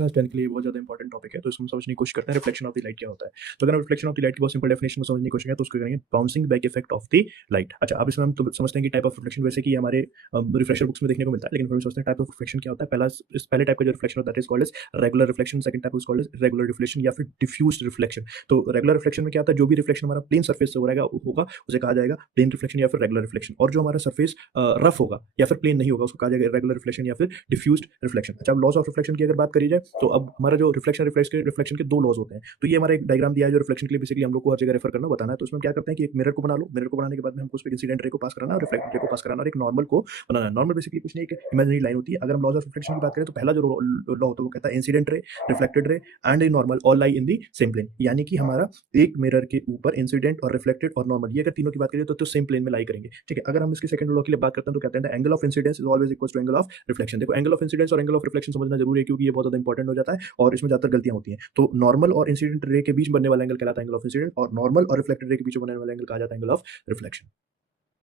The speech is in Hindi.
क्लास 10 के लिए बहुत ज़्यादा इंपॉर्टेंट टॉपिक है, तो इसको हम समझने की कोशिश करते हैं रिफ्लेक्शन ऑफ द लाइट क्या होता है। तो अगर हम रिफ्लेक्शन ऑफ द लाइट की बहुत सिंपल डेफिनेशन को समझने की कोशिश करें तो उसको करेंगे bouncing back effect of the light. अच्छा, अब इसमें हम तो समझते हैं कि टाइप ऑफ रिफ्लेक्शन वैसे कि हमारे रिफ्रेशर बुक्स में देखने को मिलता है, लेकिन फिर हम सोचते हैं टाइप ऑफ रिफ्लेक्शन क्या होता है। पहले टाइप का जो रिफ्लेक्शन होता है that is called as regular reflection, second type is called as irregular reflection या फिर डिफ्यूज्ड रिफ्लेक्शन। तो रेगुलर रिफ्लेक्शन में क्या होता है, जो भी रिफ्लेक्शन हमारा प्लेन सरफेस से हो रहेगा होगा उसे कहा जाएगा प्लेन रिफ्लेक्शन या फिर रेगुलर रिफ्लेक्शन, और जो हमारा सरफेस रफ होगा या फिर प्लेन नहीं होगा उसको कहा जाएगा इर्रेगुलर रिफ्लेक्शन या फिर डिफ्यूज्ड रिफ्लेक्शन। अच्छा, अब लॉज ऑफ रिफ्लेक्शन की अगर बात करी जाए तो अब हमारा जो रिफ्लेक्शन के दो लॉज होते हैं। तो ये हमारा एक डायग्राम दिया है जो रिफ्लेक्शन के लिए बेसिकली हम लोग को हर जगह रेफर करना बताना है। तो उसमें क्या करते हैं कि एक मिरर को बना लो, मिरर को बनाने के बाद में हमको उस पे इंसिडेंट रे को पास कराना है और रिफ्लेक्टेड रे को पास कराना और एक नॉर्मल को बनाना है। नॉर्मल बेसिकली कुछ नहीं, एक इमेजिनरी लाइन होती है। अगर हम लॉज ऑफ रिफ्लेक्शन की बात करें तो पहला जो लॉ होता है वो कहता है incident ray, reflected ray and a normal all lie in the same plane. यानी कि हमारा एक मिरर के ऊपर इंसिडेंट और रिफ्लेक्टेड और नॉर्मल, ये अगर तीनों की बात करें तो सेम प्लेन में लाई करेंगे। ठीक है, अगर हम इसके सेकंड लॉ के लिए बात करते हैं तो कहते हैं angle of incidence is always equal to angle of reflection. देखो, एंगल ऑफ इंसिडेंस और एंगल ऑफ रिफ्लेक्शन समझना जरूरी है क्योंकि ये बहुत ज्यादा इंपॉर्टेंट हो जाता है और इसमें ज्यादातर गलतियां होती हैं। तो नॉर्मल और इंसिडेंट रे के बीच बनने वाला एंगल कहलाता है एंगल ऑफ इंसिडेंट और नॉर्मल और रिफ्लेक्टेड रे के बीच बनने वाला एंगल कहा जाता है एंगल ऑफ रिफ्लेक्शन।